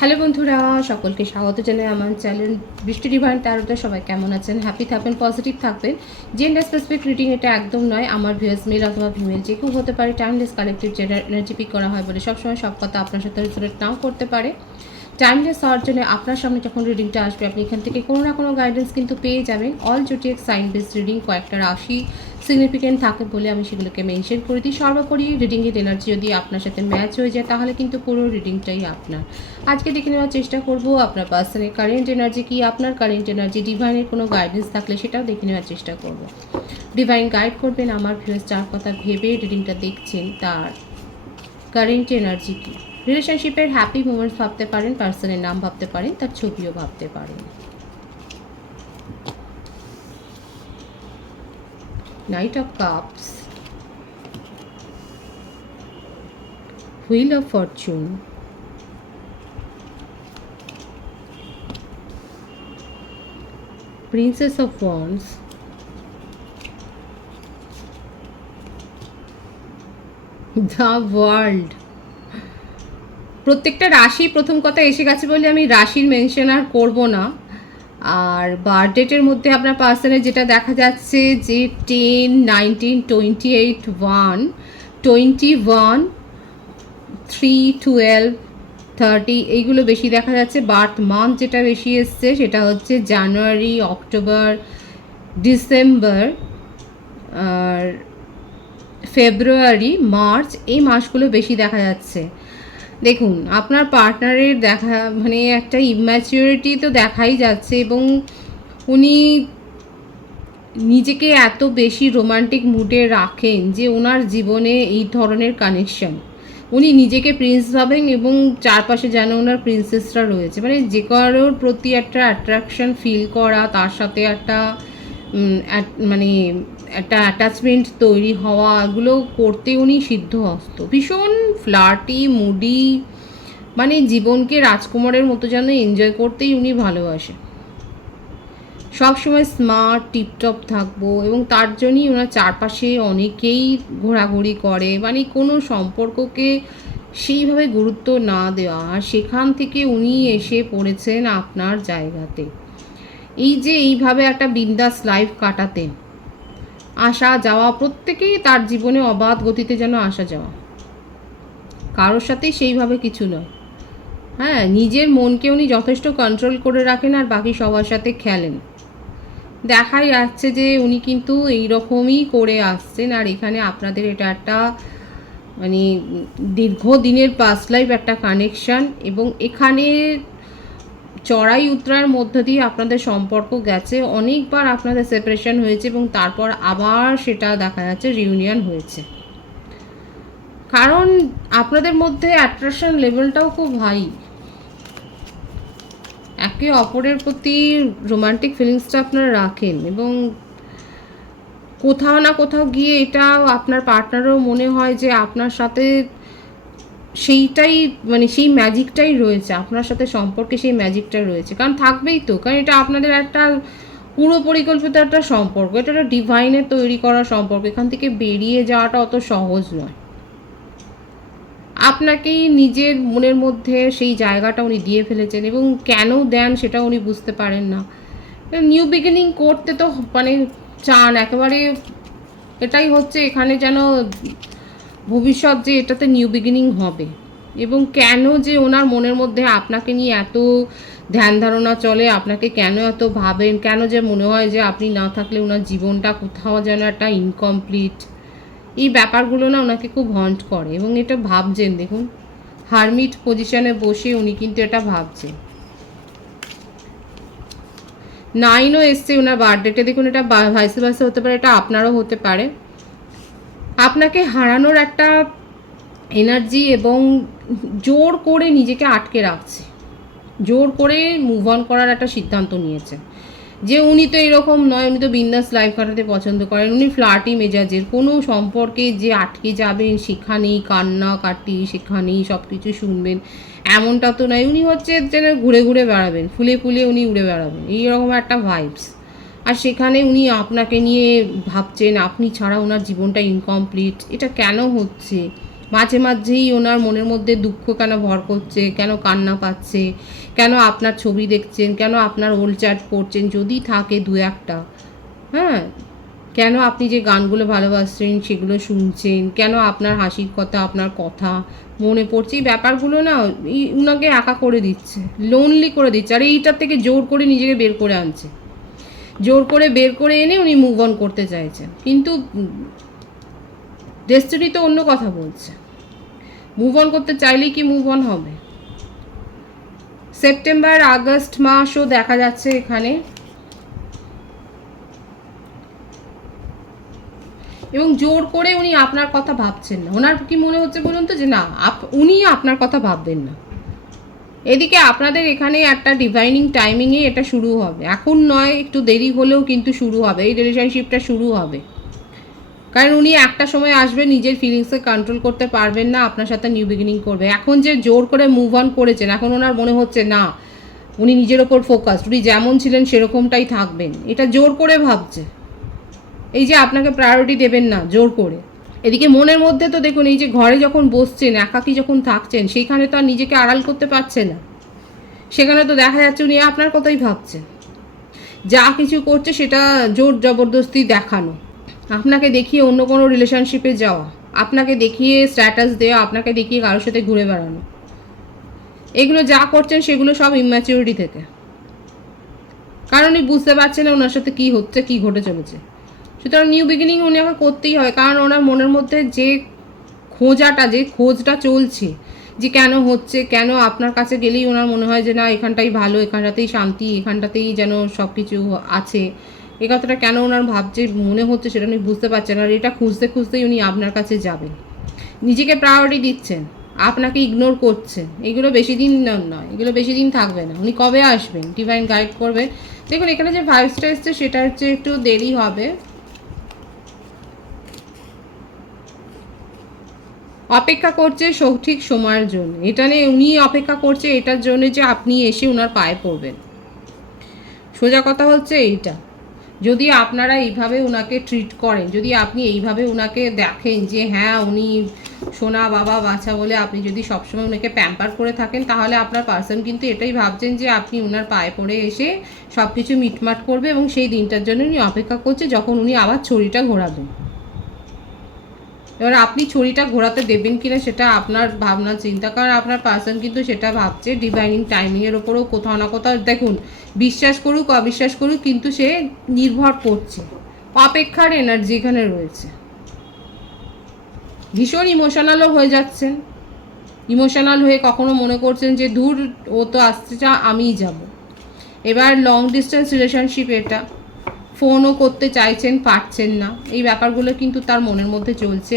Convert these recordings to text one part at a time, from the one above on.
Hello বন্ধুরা, সকলকে স্বাগত জানাই আমার চ্যানেল বৃষ্টি ডিভাইন ট্যারোতে। সবাই কেমন আছেন? হ্যাপি থাকবেন, পজিটিভ থাকবেন। জেন্ডার স্পেসিফিক রিডিং এটা একদম নয়। আমার ভিউয়ার্স মেল অথবা ফিমেল যে কেউ হতে পারে। Timeless collective gender energy pick করা হয় বলে সবসময় সব কথা আপনার সাথে রিলেট নাও করতে পারে। টাইমলেস হওয়ার জন্য আপনার সামনে যখন রিডিংটা আসবে আপনি এখান থেকে কোনো না কোনো গাইডেন্স কিন্তু পেয়ে যাবেন। অল জোটিয়াক সাইন বেস রিডিং, কয়েকটা রাশি সিগনিফিকেন্ট থাকে বলে আমি সেগুলোকে মেনশন করে দিই। সর্বোপরি রিডিংয়ের এনার্জি যদি আপনার সাথে ম্যাচ হয়ে যায় তাহলে কিন্তু পুরো রিডিংটাই আপনার। আজকে দেখে নেওয়ার চেষ্টা করব আপনার পার্সনের কারেন্ট এনার্জি কি, আপনার কারেন্ট এনার্জি, ডিভাইনের কোনো গাইডেন্স থাকলে সেটাও দেখে নেওয়ার চেষ্টা করব। ডিভাইন গাইড করবেন আমার ভিউয়ার্স যার কথা ভেবে রিডিংটা দেখছেন তার কারেন্ট এনার্জি কি। রিলেশনশিপের হ্যাপি মোমেন্টস ভাবতে পারেন, পার্সনের নাম ভাবতে পারেন, তার ছবিও ভাবতে পারেন। Night of cups, wheel of Fortune, princess of wands, the world. প্রত্যেকটা রাশি প্রথম কথা এসে গেছে বলে আমি রাশির মেনশন আর করবো না। আর বার্থ ডেটের মধ্যে আপনার পার্সনের যেটা দেখা যাচ্ছে যে 10, 19, 28, 1, 21, 3, 12, 30 এইগুলো বেশি দেখা যাচ্ছে। বার্থ মান্থ যেটা বেশি এসছে সেটা হচ্ছে জানুয়ারি, অক্টোবর, ডিসেম্বর আর ফেব্রুয়ারি, মার্চ, এই মাসগুলো বেশি দেখা যাচ্ছে। দেখুন আপনার পার্টনারের দেখা মানে একটা ইম্যাচিউরিটি তো দেখাই যাচ্ছে এবং উনি নিজেকে এত বেশি রোমান্টিক মুডে রাখেন যে ওনার জীবনে এই ধরনের কানেকশন, উনি নিজেকে প্রিন্স ভাবেন এবং চারপাশে যেন ওনার প্রিন্সেসরা রয়েছে। মানে যে কারোর প্রতি একটা অ্যাট্রাকশন ফিল করা, তার সাথে একটা মানে একটা অ্যাটাচমেন্ট তৈরি হওয়া, এগুলো করতে উনি সিদ্ধহস্ত। ভীষণ ফ্লার্টি, মুডি, মানে জীবনকে রাজকুমারের মতো যেন এনজয় করতেই উনি ভালোবাসে। সবসময় স্মার্ট টিপটপ থাকবো এবং তার জন্যই ওনার চারপাশে অনেকেই ঘোরাঘুরি করে। মানে কোনো সম্পর্ককে সেইভাবে গুরুত্ব না দেওয়া, আর সেখান থেকে উনি এসে পড়েছেন আপনার জায়গাতে। এই যে এইভাবে একটা বিন্দাস লাইফ কাটাতেন, আসা যাওয়া প্রত্যেকেই তার জীবনে অবাধ গতিতে যেন আসা যাওয়া, কারোর সাথেই সেইভাবে কিছু নয়। হ্যাঁ, নিজের মনকে উনি যথেষ্ট কন্ট্রোল করে রাখেন আর বাকি সবার সাথে খেলেন। দেখাই যাচ্ছে যে উনি কিন্তু এইরকমই করে আসছেন। আর এখানে আপনাদের এটা একটা মানে দীর্ঘদিনের পাস্ট লাইফ একটা কানেকশান, এবং এখানে চড়াই উতরার মধ্য দিয়ে আপনাদের সম্পর্ক গেছে। অনেকবার আপনাদের সেপারেশন হয়েছে এবং তারপর আবার সেটা দেখা যাচ্ছে রিউনিয়ন হয়েছে। কারণ আপনাদের মধ্যে অ্যাট্রাকশন লেভেলটাও খুব হাই, একে অপরের প্রতি রোমান্টিক ফিলিংসটা আপনারা রাখেন এবং কোথাও না কোথাও গিয়ে এটা আপনার পার্টনারও মনে হয় যে আপনার সাথে সেইটাই মানে সেই ম্যাজিকটাই রয়েছে, আপনার সাথে সম্পর্কে সেই ম্যাজিকটাই রয়েছে। কারণ থাকবেই তো, কারণ এটা আপনাদের একটা পুরো পরিকল্পিত একটা সম্পর্ক, এটা একটা ডিভাইনের তৈরি করা সম্পর্ক। এখান থেকে বেরিয়ে যাওয়াটা অত সহজ নয়। আপনাকেই নিজের মনের মধ্যে সেই জায়গাটা উনি দিয়ে ফেলেছেন এবং কেন দেন সেটা উনি বুঝতে পারেন না। নিউ বিগিনিং করতে তো মানে চান একেবারে, এটাই হচ্ছে এখানে যেন ভবিষ্যৎ যে এটাতে নিউ বিগিনিং হবে। এবং কেন যে ওনার মনের মধ্যে আপনাকে নিয়ে এত ধ্যান ধারণা চলে, আপনাকে কেন এত ভাবেন, কেন যে মনে হয় যে আপনি না থাকলে ওনার জীবনটা কোথাও যেন একটা ইনকমপ্লিট, এই ব্যাপারগুলো না ওনাকে খুব হন্ট করে এবং এটা ভাবছেন। দেখুন হারমিট পজিশনে বসে উনি কিন্তু এটা ভাবছেন। 9ও এসছে ওনার বার্থডেতে, দেখুন এটা ভাইস ভার্সা হতে পারে, এটা আপনারও হতে পারে। আপনাকে হারানোর একটা এনার্জি এবং জোর করে নিজেকে আটকে রাখছে, জোর করে মুভ অন করার একটা সিদ্ধান্ত নিয়েছে যে উনি তো এরকম নয়, উনি তো বিন্দাস লাইফ কাটাতে পছন্দ করেন, উনি ফ্লার্টি মেজাজের। কোনো সম্পর্কে যে আটকে যাবেন সেখানেই কান্নাকাটি, সেখানেই সব কিছু শুনবেন এমনটা তো নয়। উনি হচ্ছে যেন ঘুরে ঘুরে বেড়াবেন, ফুলে ফুলে উনি উড়ে বেড়াবেন, এইরকম একটা ভাইবস। আর সেখানে উনি আপনাকে নিয়ে ভাবছেন, আপনি ছাড়া ওনার জীবনটা ইনকমপ্লিট। এটা কেন হচ্ছে? মাঝে মাঝেই ওনার মনের মধ্যে দুঃখ কেন ভর করছে, কেন কান্না পাচ্ছে, কেন আপনার ছবি দেখছেন, কেন আপনার ওল্ড চ্যাট পড়ছেন যদি থাকে দু একটা, হ্যাঁ, কেন আপনি যে গানগুলো ভালোবাসছেন সেগুলো শুনছেন, কেন আপনার হাসির কথা, আপনার কথা মনে পড়ছে, এই ব্যাপারগুলো না উনাকে একা করে দিচ্ছে, লোনলি করে দিচ্ছে। আর এইটার থেকে জোর করে নিজেকে বের করে আনছে, জোর করে বের করে এনে উনি মুভ অন করতে চাইছেন, কিন্তু ডেস্টিনি তো অন্য কথা বলছে। মুভ অন করতে চাইলেই কি মুভ অন হবে? সেপ্টেম্বর আগস্ট মাসও দেখা যাচ্ছে এখানে, এবং জোর করে উনি আপনার কথা ভাবছেন না। ওনার কি মনে হচ্ছে বলুন তো, যে না উনি আপনার কথা ভাববেন না। এদিকে আপনাদের এখানে একটা ডিভাইনিং টাইমিংয়ে এটা শুরু হবে, এখন নয়, একটু দেরি হলেও কিন্তু শুরু হবে, এই রিলেশনশিপটা শুরু হবে। কারণ উনি একটা সময় আসবে, নিজের ফিলিংসকে কন্ট্রোল করতে পারবেন না, আপনার সাথে নিউ বিগিনিং করবে। এখন যে জোর করে মুভ অন করেছেন, এখন ওনার মনে হচ্ছে না উনি নিজের ওপর ফোকাস, উনি যেমন ছিলেন সেরকমটাই থাকবেন, এটা জোর করে ভাবছে। এই যে আপনাকে প্রায়োরিটি দেবেন না জোর করে। এদিকে মনের মধ্যে তো দেখুন, এই যে ঘরে যখন বসছেন, একাকী যখন থাকছেন, সেইখানে তো আর নিজেকে আড়াল করতে পারছে না, সেখানে তো দেখা যাচ্ছে উনি আপনার কথাই ভাবছেন। যা কিছু করছে সেটা জোর জবরদস্তি দেখানো, আপনাকে দেখিয়ে অন্য কোনো রিলেশনশিপে যাওয়া, আপনাকে দেখিয়ে স্ট্যাটাস দেওয়া, আপনাকে দেখিয়ে কারোর সাথে ঘুরে বেড়ানো, এগুলো যা করছেন সেগুলো সব ইম্যাচিউরিটি থেকে। কারণ উনি বুঝতে পারছেন না ওনার সাথে কী হচ্ছে, কী ঘটে চলেছে। সুতরাং নিউ বিগিনিং ওনাকে করতেই হয়, কারণ ওনার মনের মধ্যে যে খোঁজটা চলছে, যে কেন হচ্ছে, কেন আপনার কাছে গেলেই ওনার মনে হয় যে না এখানটাই ভালো, এখানটাতেই শান্তি, এখানটাতেই যেন সব কিছু আছে, এই কথাটা কেন ওনার ভাবছে মনে হচ্ছে সেটা উনি বুঝতে পারছেন। আর এটা খুঁজতে খুঁজতেই উনি আপনার কাছে যাবেন। নিজেকে প্রায়োরিটি দিচ্ছেন, আপনাকে ইগনোর করছেন, এগুলো বেশি দিন নয়, এগুলো বেশি দিন থাকবে না। উনি কবে আসবেন, ডিভাইন গাইড করবে। দেখুন এখানে যে ভাইবসটা এসছে সেটা হচ্ছে একটু দেরি হবে, অপেক্ষা করছে সঠিক সময়ের জন্য। এটা নিয়ে উনি অপেক্ষা করছে এটার জন্য যে আপনি এসে ওনার পায়ে পড়বেন। সোজা কথা হচ্ছে এইটা। যদি আপনারা এইভাবে ওনাকে ট্রিট করেন, যদি আপনি এইভাবে ওনাকে দেখেন যে হ্যাঁ উনি সোনা বাবা বাছা বলে আপনি যদি সবসময় ওনাকে প্যাম্পার করে থাকেন, তাহলে আপনার পার্সন কিন্তু এটাই ভাবছেন যে আপনি ওনার পায়ে পড়ে এসে সব কিছু মিটমাট করবে, এবং সেই দিনটার জন্য উনি অপেক্ষা করছে যখন উনি আবার ছড়িটা ঘোরাবেন। এবার আপনি ছড়িটা ঘোরাতে দেবেন কিনা সেটা আপনার ভাবনা চিন্তা, কারণ আপনার পার্সন কিন্তু সেটা ভাবছে। ডিভাইনিং টাইমিংয়ের ওপরেও কোথাও না কোথাও দেখুন, বিশ্বাস করুক অবিশ্বাস করুক, কিন্তু সে নির্ভর করছে, অপেক্ষার এনার্জি এখানে রয়েছে। ভীষণ ইমোশনালও হয়ে যাচ্ছেন, ইমোশনাল হয়ে কখনো মনে করছেন যে দূর ও তো আসতে চা আমিই যাব। এবার লং ডিস্টেন্স রিলেশনশিপ, এটা ফোনও করতে চাইছেন পারছেন না, এই ব্যাপারগুলো কিন্তু তার মনের মধ্যে চলছে।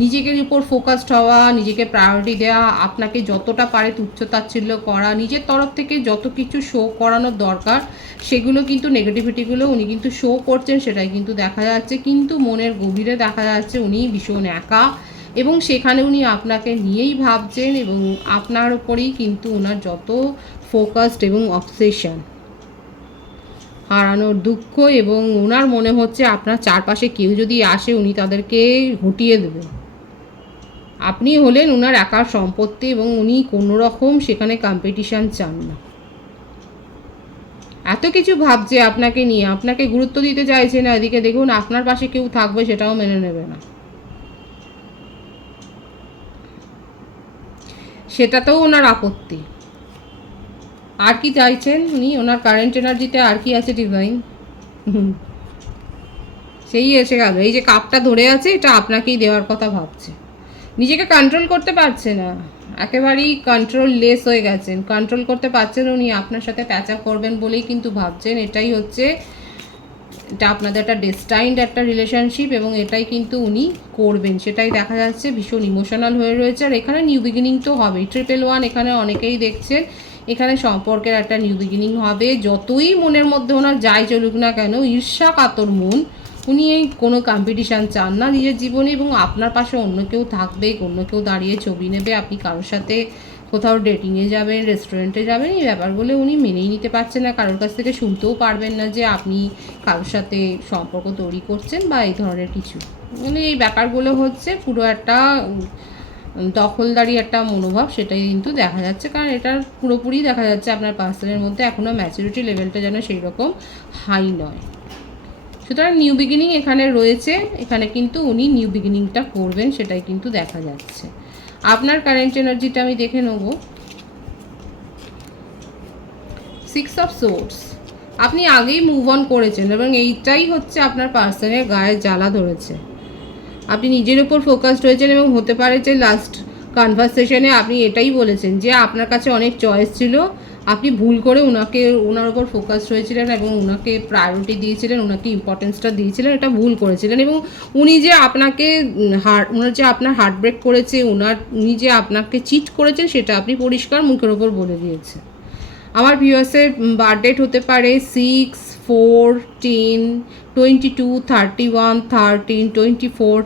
নিজেকে উপর ফোকাসড হওয়া, নিজেকে প্রায়োরিটি দেওয়া, আপনাকে যতটা পারে তুচ্ছতাচ্ছিল্য করা, নিজের তরফ থেকে যত কিছু শো করানোর দরকার সেগুলো কিন্তু নেগেটিভিটিগুলো উনি কিন্তু শো করছেন, সেটাই কিন্তু দেখা যাচ্ছে। কিন্তু মনের গভীরে দেখা যাচ্ছে উনি ভীষণ একা, এবং সেখানে উনি আপনাকে নিয়েই ভাবছেন, এবং আপনার ওপরেই কিন্তু ওনার যত ফোকাসড এবং অবসেশন, হারানোর দুঃখ, এবং ওনার মনে হচ্ছে আপনার চারপাশে কেউ যদি আসে উনি তাদেরকে হটিয়ে দেবেন। আপনি হলেন ওনার একার সম্পত্তি, এবং উনি কোনো রকম সেখানে কম্পিটিশান চান না। এত কিছু ভাবছে আপনাকে নিয়ে, আপনাকে গুরুত্ব দিতে চাইছে না। এদিকে দেখুন আপনার পাশে কেউ থাকবে সেটাও মেনে নেবে না, সেটাতেও ওনার আপত্তি। আর কি চাইছেন উনি ওনার কারেন্ট এনার্জিতে, আর কি আছে ডিভাইন? সেই এসে গেল, এই যে কাপটা ধরে আছে এটা আপনাকেই দেওয়ার কথা ভাবছে। নিজেকে কন্ট্রোল করতে পারছে না, একেবারেই কন্ট্রোল লেস হয়ে গেছেন, কন্ট্রোল করতে পারছেন। উনি আপনার সাথে প্যাচ আপ করবেন বলেই কিন্তু ভাবছেন। এটাই হচ্ছে, এটা আপনাদের একটা ডেস্টাইন্ড একটা রিলেশনশিপ, এবং এটাই কিন্তু উনি করবেন, সেটাই দেখা যাচ্ছে। ভীষণ ইমোশনাল হয়ে রয়েছে। আর এখানে নিউ বিগিনিং তো হবেই, 111 এখানে অনেকেই দেখছেন। এখানে সম্পর্কের একটা নিউ বিগিনিং হবে, যতই মনের মধ্যে ওনার যাই চলুক না কেন, ঈর্ষা কাতর মন, উনি এই কোনো কম্পিটিশান চান না নিজের জীবনে, এবং আপনার পাশে অন্য কেউ থাকবে, অন্য কেউ দাঁড়িয়ে ছবি নেবে, আপনি কারোর সাথে কোথাও ডেটিংয়ে যাবেন, রেস্টুরেন্টে যাবেন, এই ব্যাপারগুলো উনি মেনেই নিতে পারছেন না। কারোর কাছ থেকে শুনতেও পারবেন না যে আপনি কারোর সাথে সম্পর্ক তৈরি করছেন বা এই ধরনের কিছু। মানে এই ব্যাপারগুলো হচ্ছে পুরো একটা দখলদারি একটা মনোভাব সেটাই কিন্তু দেখা যাচ্ছে, কারণ এটা পুরোপুরি দেখা যাচ্ছে আপনার পার্সনের মধ্যে এখনও ম্যাচুরিটি লেভেলটা যেন সেই রকম হাই নয়। সুতরাং নিউ বিগিনিং এখানে রয়েছে, এখানে কিন্তু উনি নিউ বিগিনিংটা করবেন সেটাই কিন্তু দেখা যাচ্ছে। আপনার কারেন্ট এনার্জিটা আমি দেখে নেব। 6 অফ সোর্স, আপনি আগেই মুভ অন করেছেন এবং এইটাই হচ্ছে আপনার পার্সনের গায়ে জ্বালা ধরেছে। আপনি নিজের ওপর ফোকাসড হয়েছেন এবং হতে পারে যে লাস্ট কনভারসেশনে আপনি এটাই বলেছেন যে আপনার কাছে অনেক চয়েস ছিল, আপনি ভুল করে ওনার ওপর ফোকাসড হয়েছিলেন এবং ওনাকে প্রায়োরিটি দিয়েছিলেন, ওনাকে ইম্পর্টেন্সটা দিয়েছিলেন, এটা ভুল করেছিলেন। এবং উনি যে আপনাকে ওনার যে আপনার হার্ট ব্রেক করেছে, উনি যে আপনাকে চিট করেছেন সেটা আপনি পরিষ্কার মুখের ওপর বলে দিয়েছেন। আমার ভিউয়ার্সের বার্থডেট হতে পারে 6, 4, 10, 22, 31, 13, 24,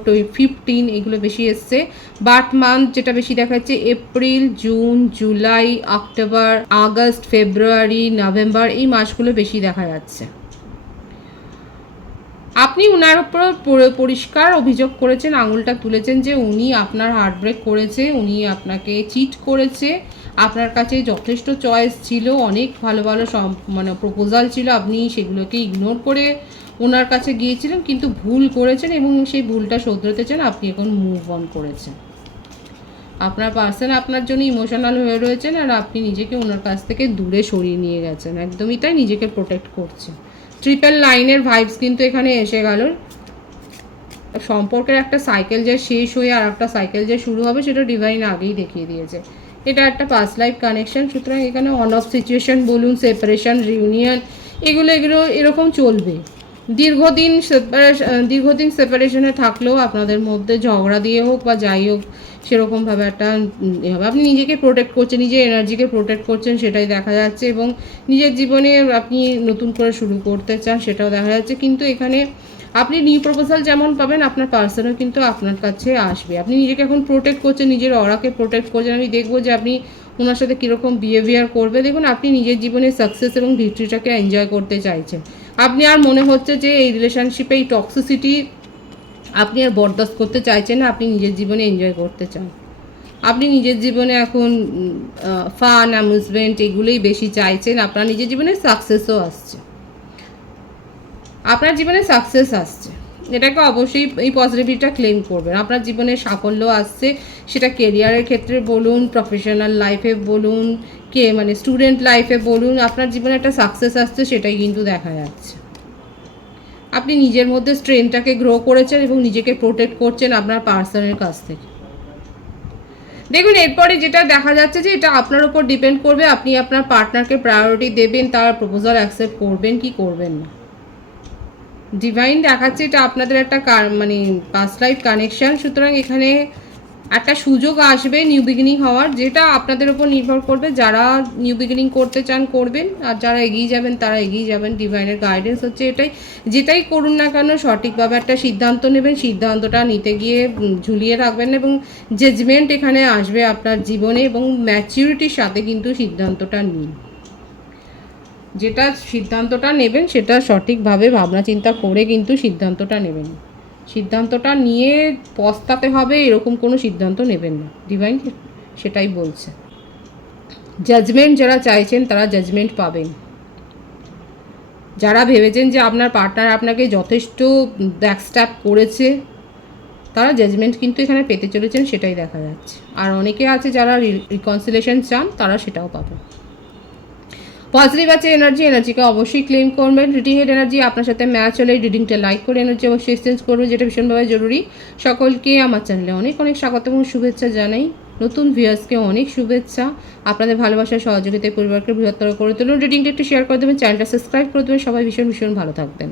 15, এগুলো বেশি এসছে। বার্থ মান্থ যেটা বেশি দেখাচ্ছে April, June, July, October, August, February, November, এই মাসগুলো বেশি দেখা যাচ্ছে। আপনি ওনার উপর পরিষ্কার অভিযোগ করেছেন, আঙুলটা তুলেছেন যে উনি আপনার হার্ট ব্রেক করেছে, উনি আপনাকে চিট করেছে। আপনার কাছে যথেষ্ট চয়েস ছিল, অনেক ভালো ভালো প্রপোজাল ছিল, আপনি সেগুলোকে ইগনোর করে ওনার কাছে গিয়েছিলেন, কিন্তু ভুল করেছেন এবং সেই ভুলটা শোধরাতে চান। আপনি এখন মুভ অন করেছেন। আপনার পার্সন আপনার জন্য ইমোশনাল হয়ে রয়েছেন আর আপনি নিজেকে ওনার কাছ থেকে দূরে সরিয়ে নিয়ে গেছেন, একদমই তাই, নিজেকে প্রোটেক্ট করছেন। ট্রিপল লাইনের ভাইবস কিন্তু এখানে এসে গেল। সম্পর্কের একটা সাইকেল যে শেষ হয়ে আর একটা সাইকেল যে শুরু হবে সেটা ডিভাইন আগেই দেখিয়ে দিয়েছে। এটা একটা পাস্ট লাইফ কানেকশন, সুতরাং এখানে অন অফ সিচুয়েশন বলুন, সেপারেশন, রিউনিয়ন, এগুলো এরকম চলবে। দীর্ঘদিন সেপারেশনে থাকলেও আপনাদের মধ্যে ঝগড়া দিয়ে হোক বা যাই হোক সেরকমভাবে একটা হবে। আপনি নিজেকে প্রোটেক্ট করছেন, নিজের এনার্জিকে প্রোটেক্ট করছেন সেটাই দেখা যাচ্ছে, এবং নিজের জীবনে আপনি নতুন করে শুরু করতে চান সেটাও দেখা যাচ্ছে। কিন্তু এখানে আপনি নিউ প্রপোজাল যেমন পাবেন, আপনার পার্সনও কিন্তু আপনার কাছে আসবে। আপনি নিজেকে এখন প্রোটেক্ট করছেন, নিজের অরাকে প্রোটেক্ট করছেন। আমি দেখবো যে আপনি ওনার সাথে কীরকম বিহেভিয়ার করবে। দেখুন, আপনি নিজের জীবনে সাকসেস এবং ভিক্টরিটাকে এনজয় করতে চাইছেন। আপনি আর মনে হচ্ছে যে এই রিলেশনশিপে এই টক্সিসিটি আপনি আর বরদাস্ত করতে চাইছেন না, আপনি নিজের জীবনে এনজয় করতে চান। আপনি নিজের জীবনে এখন ফান, অ্যামিউজমেন্ট এগুলোই বেশি চাইছেন। আপনার নিজের জীবনে সাকসেসও আসছে, আপনার জীবনে সাকসেস আসছে, এটাকে অবশ্যই এই পজিটিভিটিটা ক্লেম করবেন। আপনার জীবনে সাফল্য আসছে, সেটা কেরিয়ারের ক্ষেত্রে বলুন, প্রফেশনাল লাইফে বলুন, স্টুডেন্ট লাইফে বলুন, আপনার জীবনে একটা সাকসেস আসছে সেটাই কিন্তু দেখা যাচ্ছে। আপনি নিজের মধ্যে স্ট্রেংথটাকে গ্রো করেছেন এবং নিজেকে প্রোটেক্ট করছেন আপনার পার্সনের কাছ থেকে। দেখুন, এরপরে যেটা দেখা যাচ্ছে যে এটা আপনার উপর ডিপেন্ড করবে, আপনি আপনার পার্টনারকে প্রায়োরিটি দেবেন, তার প্রপোজাল অ্যাকসেপ্ট করবেন কি করবেন না। ডিভাইন দেখাচ্ছে এটা আপনাদের একটা পাস্ট লাইফ কানেকশান, সুতরাং এখানে একটা সুযোগ আসবে নিউ বিগিনিং হওয়ার, যেটা আপনাদের উপর নির্ভর করবে। যারা নিউ বিগিনিং করতে চান করবেন, আর যারা এগিয়ে যাবেন তারা এগিয়ে যাবেন। ডিভাইনের গাইডেন্স হচ্ছে এটাই, যেটাই করুন না কেন সঠিকভাবে একটা সিদ্ধান্ত নেবেন, সিদ্ধান্তটা নিতে গিয়ে ঝুলিয়ে রাখবেন না, এবং জাজমেন্ট এখানে আসবে আপনার জীবনে, এবং ম্যাচিউরিটির সাথে কিন্তু সিদ্ধান্তটা নিন। যেটা সিদ্ধান্তটা নেবেন সেটা সঠিকভাবে ভাবনা চিন্তা করে কিন্তু সিদ্ধান্তটা নেবেন। সিদ্ধান্তটা নিয়ে পস্তাতে হবে এরকম কোনো সিদ্ধান্ত নেবেন না, ডিভাইন সেটাই বলছে। জাজমেন্ট যারা চাইছেন তারা জাজমেন্ট পাবেন। যারা ভেবেছেন যে আপনার পার্টনার আপনাকে যথেষ্ট ব্যাকস্ট্যাপ করেছে, তারা জাজমেন্ট কিন্তু এখানে পেতে চলেছেন সেটাই দেখা যাচ্ছে। আর অনেকে আছে যারা রিকনসিলেশন চান, তারা সেটাও পাবেন। পজিটিভ আছে এনার্জিকে অবশ্যই ক্লেম করবেন। রিডিংয়ের এনার্জি আপনার সাথে ম্যাচ হলে রিডিংটা লাইক করে এনার্জি অবশ্যই এক্সচেঞ্জ করবেন, যেটা ভীষণভাবে জরুরি। সকলকে আমার চ্যানেলে অনেক অনেক স্বাগত এবং শুভেচ্ছা জানাই। নতুন ভিউয়ার্সকে অনেক শুভেচ্ছা। আপনাদের ভালোবাসার সহযোগিতায় পরিবারকে বৃহত্তর করে তুলুন। রিডিংটা একটু শেয়ার করে দেবেন, চ্যানেলটা সাবস্ক্রাইব করে দেবেন। সবাই ভীষণ ভীষণ ভালো থাকবেন।